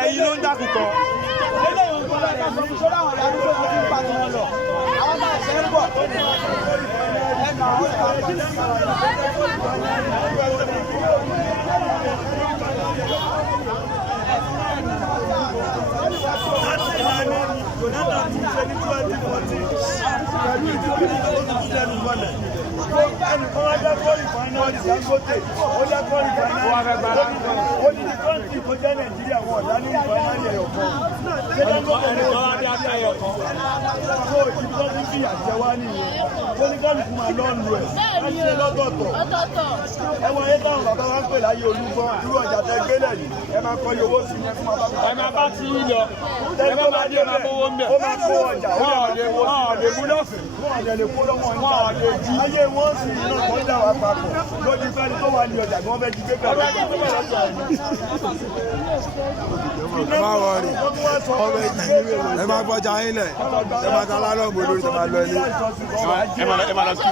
ẹ̀yin ló ń dákùkọ. ẹnìkan wá jẹ́ kọ́ọ̀lì fáínọ́ọ̀lì Dangote ó jẹ́ kọ́ọ̀lì fáínọ́ọ̀lì ó ní kọ́ńtì tó jẹ́ Nàìjíríà wọn ọ̀dá ní fáínọ́ọ̀lì ẹ̀yọ̀ kan ṣé Dangote ló wá dé abẹ́ ẹ̀yọ̀ kan tó ìjọ ní bí àjẹ wá nìyẹn tó ní kọ́ọ̀lì fún wa lọ́ọ̀lù ẹ̀ láti ṣe lọ́tọ̀ọ̀tọ̀ ẹwọ́n ayé táwọn bàbá wa ń pè láyé olúgbọ́n irú ọjà tẹ gbélẹ̀ yìí ẹ máa kọ́ iye owó sí yẹn fún wa ẹ máa bá ti yín lọ ẹ máa bá dé máa bówó ń bẹ̀. ó máa kó ọjà ó lè mú lọ́fẹ̀ẹ́ wọ́n lè kó lọ́mọ ń ta ayé wọn sì ní náà wọ́n dà wá papọ̀ lójú fẹ́ni tó wà ní ọjà tí wọ́n fẹ́ ti gbé pẹ̀lú má wọrí ẹ máa gbọ́jà yín lẹ̀ ẹ máa ta lálọ́ ògbó lórí ẹ máa lọ ilé. ẹ máa lọ sí.